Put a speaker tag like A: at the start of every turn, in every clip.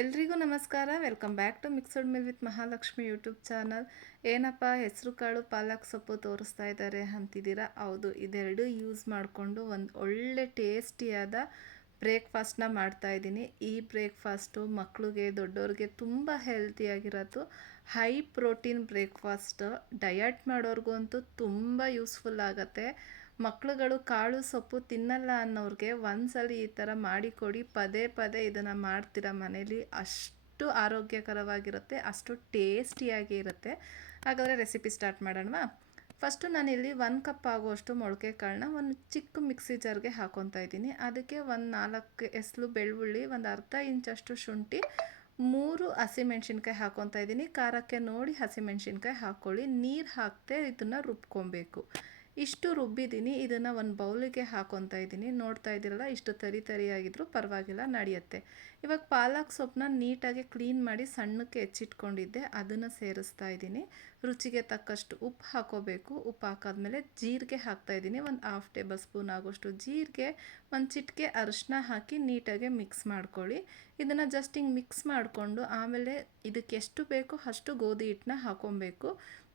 A: ಎಲ್ರಿಗೂ ನಮಸ್ಕಾರ. Welcome back to mixed meal with Mahalakshmi YouTube channel. ಏನಪ್ಪ, ಹೆಸರು ಕಾಳು ಪಾಲಕ್ ಸೊಪ್ಪು ತೋರಿಸ್ತಾ ಇದ್ದಾರೆ ಅಂತಿದ್ದೀರಾ? ಹೌದು, ಇದೆರಡು ಯೂಸ್ ಮಾಡಿಕೊಂಡು ಒಂದು ಒಳ್ಳೆ ಟೇಸ್ಟಿಯಾದ ಬ್ರೇಕ್ಫಾಸ್ಟ್ನ ಮಾಡ್ತಾ ಇದ್ದೀನಿ. ಈ ಬ್ರೇಕ್ಫಾಸ್ಟು ಮಕ್ಕಳಿಗೆ ದೊಡ್ಡವ್ರಿಗೆ ತುಂಬ ಹೆಲ್ತಿಯಾಗಿರೋದು ಹೈ ಪ್ರೋಟೀನ್ ಬ್ರೇಕ್ಫಾಸ್ಟು ಡಯಟ್ ಮಾಡೋರ್ಗೂ ಅಂತೂ ತುಂಬ ಯೂಸ್ಫುಲ್ ಆಗುತ್ತೆ. ಮಕ್ಳುಗಳು ಕಾಳು ಸೊಪ್ಪು ತಿನ್ನಲ್ಲ ಅನ್ನೋರಿಗೆ ಒಂದ್ಸಲ ಈ ಥರ ಮಾಡಿಕೊಡಿ, ಪದೇ ಪದೇ ಇದನ್ನು ಮಾಡ್ತೀರ ಮನೇಲಿ. ಅಷ್ಟು ಆರೋಗ್ಯಕರವಾಗಿರುತ್ತೆ, ಅಷ್ಟು ಟೇಸ್ಟಿಯಾಗಿ ಇರುತ್ತೆ. ಹಾಗಾದರೆ ರೆಸಿಪಿ ಸ್ಟಾರ್ಟ್ ಮಾಡೋಣವಾ? ಫಸ್ಟು ನಾನಿಲ್ಲಿ ಒಂದು ಕಪ್ ಆಗುವಷ್ಟು ಮೊಳಕೆ ಕಾಳನ್ನ ಒಂದು ಚಿಕ್ಕ ಮಿಕ್ಸಿ ಜಾರ್ಗೆ ಹಾಕೊತಾ ಇದ್ದೀನಿ. ಅದಕ್ಕೆ ಒಂದು ನಾಲ್ಕು ಎಸ್ಲು ಬೆಳ್ಳುಳ್ಳಿ, ಒಂದು ಅರ್ಧ ಇಂಚಷ್ಟು ಶುಂಠಿ, ಮೂರು ಹಸಿಮೆಣ್ಸಿನ್ಕಾಯಿ ಹಾಕೊತಾ ಇದ್ದೀನಿ. ಖಾರಕ್ಕೆ ನೋಡಿ ಹಸಿಮೆಣ್ಸಿನ್ಕಾಯಿ ಹಾಕ್ಕೊಳ್ಳಿ ನೀರು ಹಾಕದೆ ಇದನ್ನು ರುಬ್ಕೊಬೇಕು. ಇಷ್ಟು ರುಬ್ಬಿದ್ದೀನಿ, ಇದನ್ನು ಒಂದು ಬೌಲಿಗೆ ಹಾಕೊತಾ ಇದ್ದೀನಿ. ನೋಡ್ತಾ ಇದ್ದೀರಲ್ಲ, ಇಷ್ಟು ತರಿ ತರಿಯಾಗಿದ್ದರೂ ಪರವಾಗಿಲ್ಲ, ನಡೆಯುತ್ತೆ. ಇವಾಗ ಪಾಲಕ್ ಸೊಪ್ಪನ್ನ ನೀಟಾಗಿ ಕ್ಲೀನ್ ಮಾಡಿ ಸಣ್ಣಕ್ಕೆ ಹೆಚ್ಚಿಟ್ಕೊಂಡಿದ್ದೆ, ಅದನ್ನು ಸೇರಿಸ್ತಾ ಇದ್ದೀನಿ. ರುಚಿಗೆ ತಕ್ಕಷ್ಟು ಉಪ್ಪು ಹಾಕೋಬೇಕು. ಉಪ್ಪು ಹಾಕಾದ್ಮೇಲೆ ಜೀರಿಗೆ ಹಾಕ್ತಾ ಇದ್ದೀನಿ. ಒಂದು ಹಾಫ್ ಟೇಬಲ್ ಸ್ಪೂನ್ ಆಗೋಷ್ಟು ಜೀರಿಗೆ, ಒಂದು ಚಿಟಿಕೆ ಅರಿಶಿನ ಹಾಕಿ ನೀಟಾಗಿ ಮಿಕ್ಸ್ ಮಾಡ್ಕೊಳ್ಳಿ. ಇದನ್ನು ಜಸ್ಟ್ ಹಿಂಗೆ ಮಿಕ್ಸ್ ಮಾಡಿಕೊಂಡು ಆಮೇಲೆ ಇದಕ್ಕೆ ಎಷ್ಟು ಬೇಕೋ ಅಷ್ಟು ಗೋಧಿ ಹಿಟ್ಟನ್ನ ಹಾಕೊಬೇಕು.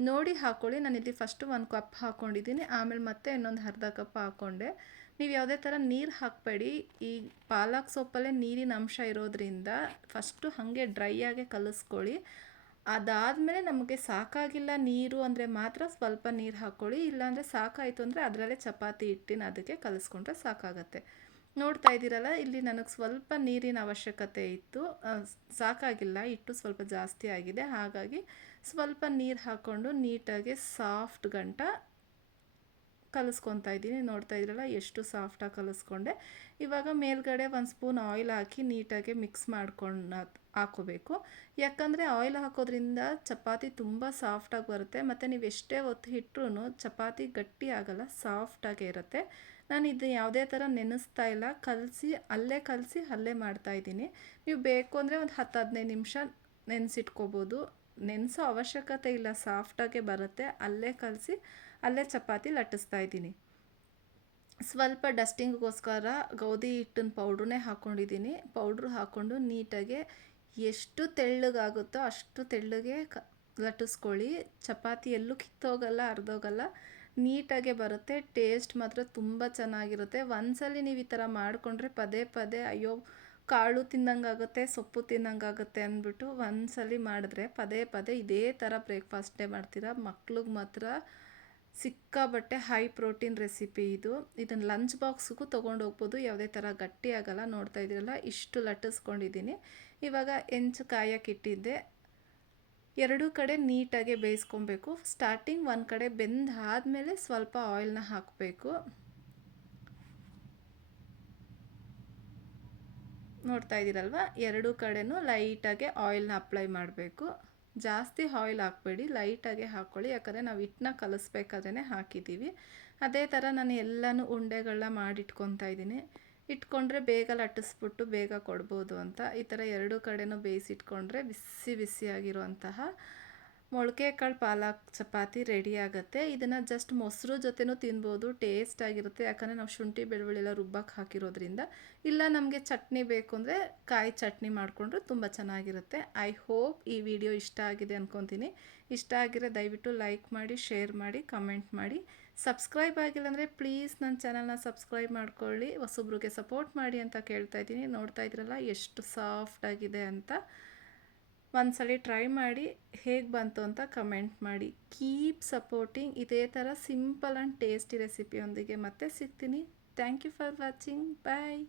A: ನೋಡಿ ಹಾಕ್ಕೊಳ್ಳಿ ನಾನು ಇಲ್ಲಿ ಫಸ್ಟು ಒಂದು ಕಪ್ ಹಾಕ್ಕೊಂಡಿದ್ದೀನಿ ಆಮೇಲೆ ಮತ್ತೆ ಇನ್ನೊಂದು ಅರ್ಧ ಕಪ್ ಹಾಕ್ಕೊಂಡೆ ನೀವು ಯಾವುದೇ ಥರ ನೀರು ಹಾಕಬೇಡಿ. ಈ ಪಾಲಕ್ ಸೊಪ್ಪಲ್ಲೇ ನೀರಿನ ಅಂಶ ಇರೋದ್ರಿಂದ ಫಸ್ಟು ಹಾಗೆ ಡ್ರೈಯಾಗೆ ಕಲಿಸ್ಕೊಳ್ಳಿ. ಅದಾದಮೇಲೆ ನಮಗೆ ಸಾಕಾಗಿಲ್ಲ ನೀರು ಅಂದರೆ ಮಾತ್ರ ಸ್ವಲ್ಪ ನೀರು ಹಾಕ್ಕೊಳ್ಳಿ ಇಲ್ಲಾಂದರೆ ಸಾಕಾಯಿತು ಅಂದರೆ ಅದರಲ್ಲೇ ಚಪಾತಿ ಹಿಟ್ಟಿನ ಅದಕ್ಕೆ ಕಲಿಸ್ಕೊಂಡ್ರೆ ಸಾಕಾಗತ್ತೆ. ನೋಡ್ತಾ ಇದ್ದೀರಲ್ಲ, ಇಲ್ಲಿ ನನಗೆ ಸ್ವಲ್ಪ ನೀರಿನ ಅವಶ್ಯಕತೆ ಇತ್ತು. ಸಾಕಾಗಿಲ್ಲ ಇಟ್ಟು ಸ್ವಲ್ಪ ಜಾಸ್ತಿ ಆಗಿದೆ. ಹಾಗಾಗಿ ಸ್ವಲ್ಪ ನೀರು ಹಾಕ್ಕೊಂಡು ನೀಟಾಗಿ ಸಾಫ್ಟ್ ಗಂಟ ಕಲಿಸ್ಕೊತಾ ಇದ್ದೀನಿ. ನೋಡ್ತಾ ಇದ್ರಲ್ಲ, ಎಷ್ಟು ಸಾಫ್ಟಾಗಿ ಕಲಿಸ್ಕೊಂಡೆ. ಇವಾಗ ಮೇಲ್ಗಡೆ ಒಂದು ಸ್ಪೂನ್ ಆಯಿಲ್ ಹಾಕಿ ನೀಟಾಗಿ ಮಿಕ್ಸ್ ಮಾಡ್ಕೊಂಡು ಹಾಕೋಬೇಕು. ಯಾಕಂದರೆ ಆಯಿಲ್ ಹಾಕೋದ್ರಿಂದ ಚಪಾತಿ ತುಂಬ ಸಾಫ್ಟಾಗಿ ಬರುತ್ತೆ. ಮತ್ತು ನೀವು ಎಷ್ಟೇ ಹೊತ್ತು ಇಟ್ಟರೂ ಚಪಾತಿ ಗಟ್ಟಿ ಆಗಲ್ಲ ಸಾಫ್ಟಾಗೇ ಇರುತ್ತೆ. ನಾನು ಇದು ಯಾವುದೇ ಥರ ನೆನೆಸ್ತಾ ಇಲ್ಲ. ಕಲಸಿ, ಅಲ್ಲೇ ಕಲಸಿ, ಅಲ್ಲೇ ಮಾಡ್ತಾಯಿದ್ದೀನಿ ನೀವು ಬೇಕು ಅಂದರೆ ಒಂದು ಹತ್ತು ಹದಿನೈದು ನಿಮಿಷ ನೆನೆಸಿಟ್ಕೋಬೋದು. ನೆನೆಸೋ ಅವಶ್ಯಕತೆ ಇಲ್ಲ. ಸಾಫ್ಟಾಗೆ ಬರುತ್ತೆ. ಅಲ್ಲೇ ಕಲಸಿ, ಅಲ್ಲೇ ಚಪಾತಿ ಲಟ್ಟಿಸ್ತಾ ಇದ್ದೀನಿ. ಸ್ವಲ್ಪ ಡಸ್ಟಿಂಗ್ಗೋಸ್ಕರ ಗೋಧಿ ಹಿಟ್ಟಿನ ಪೌಡ್ರನ್ನೇ ಹಾಕ್ಕೊಂಡಿದ್ದೀನಿ ಪೌಡ್ರ್ ಹಾಕ್ಕೊಂಡು ನೀಟಾಗಿ ಎಷ್ಟು ತೆಳ್ಳಗಾಗುತ್ತೋ ಅಷ್ಟು ತೆಳ್ಳಗೆ ಕ, ಲಟ್ಟಿಸ್ಕೊಳ್ಳಿ. ಚಪಾತಿ ಎಲ್ಲೂ ಕಿತ್ತೋಗಲ್ಲ ಅರ್ಧೋಗಲ್ಲ ನೀಟಾಗೆ ಬರುತ್ತೆ. ಟೇಸ್ಟ್ ಮಾತ್ರ ತುಂಬ ಚೆನ್ನಾಗಿರುತ್ತೆ. ಒಂದ್ಸಲಿ ನೀವು ಈ ಥರ ಮಾಡಿಕೊಂಡ್ರೆ ಪದೇ ಪದೇ, ಅಯ್ಯೋ ಕಾಳು ತಿನ್ನಂಗಾಗುತ್ತೆ ಸೊಪ್ಪು ತಿನ್ನಂಗಾಗುತ್ತೆ ಅಂದ್ಬಿಟ್ಟು ಒಂದ್ಸಲಿ ಮಾಡಿದ್ರೆ ಪದೇ ಪದೇ ಇದೇ ಥರ ಬ್ರೇಕ್ಫಾಸ್ಟೇ ಮಾಡ್ತೀರಾ. ಮಕ್ಳಿಗೆ ಮಾತ್ರ ಸಿಕ್ಕಾಬಟ್ಟೆ ಹೈ ಪ್ರೋಟೀನ್ ರೆಸಿಪಿ ಇದು. ಇದನ್ನು ಲಂಚ್ ಬಾಕ್ಸ್ಗೂ ತೊಗೊಂಡು ಹೋಗ್ಬೋದು. ಯಾವುದೇ ಥರ ಗಟ್ಟಿ ಆಗಲ್ಲ, ನೋಡ್ತಾ ಇದ್ದೀರಲ್ಲ, ಇಷ್ಟು ಲಟ್ಟಿಸ್ಕೊಂಡಿದ್ದೀನಿ. ಇವಾಗ ಹೆಂಚು ಕಾಯಕ್ಕಿಟ್ಟಿದ್ದೆ. ಎರಡೂ ಕಡೆ ನೀಟಾಗಿ ಬೇಯಿಸ್ಕೊಬೇಕು. ಸ್ಟಾರ್ಟಿಂಗ್ ಒಂದು ಕಡೆ ಬೆಂದಾದಮೇಲೆ ಸ್ವಲ್ಪ ಆಯಿಲ್ನ ಹಾಕಬೇಕು. ನೋಡ್ತಾ ಇದ್ದೀರಲ್ವ? ಎರಡೂ ಕಡೆನೂ ಲೈಟಾಗಿ ಆಯಿಲ್ನ ಅಪ್ಲೈ ಮಾಡಬೇಕು. ಜಾಸ್ತಿ ಆಯಿಲ್ ಹಾಕಬೇಡಿ, ಲೈಟಾಗೆ ಹಾಕ್ಕೊಳ್ಳಿ. ಯಾಕಂದರೆ ನಾವು ಹಿಟ್ಟನ್ನ ಕಲಿಸ್ಬೇಕಾದ್ರೆ ಹಾಕಿದ್ದೀವಿ. ಅದೇ ಥರ ನಾನು ಎಲ್ಲನೂ ಉಂಡೆಗಳನ್ನ ಮಾಡಿಟ್ಕೊತಾ ಇದ್ದೀನಿ. ಇಟ್ಕೊಂಡ್ರೆ ಬೇಗ ಲಟ್ಟಿಸ್ಬಿಟ್ಟು ಬೇಗ ಕೊಡ್ಬೋದು ಅಂತ. ಈ ಥರ ಎರಡು ಕಡೆನೂ ಬೇಯಿಸಿಟ್ಕೊಂಡ್ರೆ ಬಿಸಿ ಬಿಸಿಯಾಗಿರುವಂತಹ ಮೊಳಕೆ ಕಾಳು ಪಾಲಕ್ ಚಪಾತಿ ರೆಡಿ ಆಗುತ್ತೆ. ಇದನ್ನು ಜಸ್ಟ್ ಮೊಸರು ಜೊತೆನೂ ತಿನ್ಬೋದು. ಟೇಸ್ಟ್ ಆಗಿರುತ್ತೆ. ಯಾಕಂದರೆ ನಾವು ಶುಂಠಿ, ಬೆಳ್ಳುಳ್ಳಿ ಎಲ್ಲ ರುಬ್ಬಕ್ಕೆ ಹಾಕಿರೋದ್ರಿಂದ. ಇಲ್ಲ ನಮಗೆ ಚಟ್ನಿ ಬೇಕು ಅಂದರೆ ಕಾಯಿ ಚಟ್ನಿ ಮಾಡಿಕೊಂಡ್ರೆ ತುಂಬ ಚೆನ್ನಾಗಿರುತ್ತೆ. ಐ ಹೋಪ್ ಈ ವಿಡಿಯೋ ಇಷ್ಟ ಆಗಿದೆ ಅಂದ್ಕೊತೀನಿ ಇಷ್ಟ ಆಗಿರೋ ದಯವಿಟ್ಟು ಲೈಕ್ ಮಾಡಿ ಶೇರ್ ಮಾಡಿ ಕಮೆಂಟ್ ಮಾಡಿ. ಸಬ್ಸ್ಕ್ರೈಬ್ ಆಗಿಲ್ಲ ಅಂದರೆ ಪ್ಲೀಸ್ ನನ್ನ ಚಾನಲ್ನ ಸಬ್ಸ್ಕ್ರೈಬ್ ಮಾಡ್ಕೊಳ್ಳಿ. ಹೊಸೊಬ್ರಿಗೆ ಸಪೋರ್ಟ್ ಮಾಡಿ ಅಂತ ಕೇಳ್ತಾ ಇದ್ದೀನಿ. ನೋಡ್ತಾ ಇದ್ರಲ್ಲ ಎಷ್ಟು ಸಾಫ್ಟಾಗಿದೆ ಅಂತ. ಒಂದ್ಸಲಿ ಟ್ರೈ ಮಾಡಿ ಹೇಗೆ ಬಂತು ಅಂತ ಕಮೆಂಟ್ ಮಾಡಿ. ಕೀಪ್ ಸಪೋರ್ಟಿಂಗ್ ಇದೇ ಥರ ಸಿಂಪಲ್ ಆ್ಯಂಡ್ ಟೇಸ್ಟಿ ರೆಸಿಪಿಯೊಂದಿಗೆ ಮತ್ತೆ ಸಿಗ್ತೀನಿ. Thank you for watching bye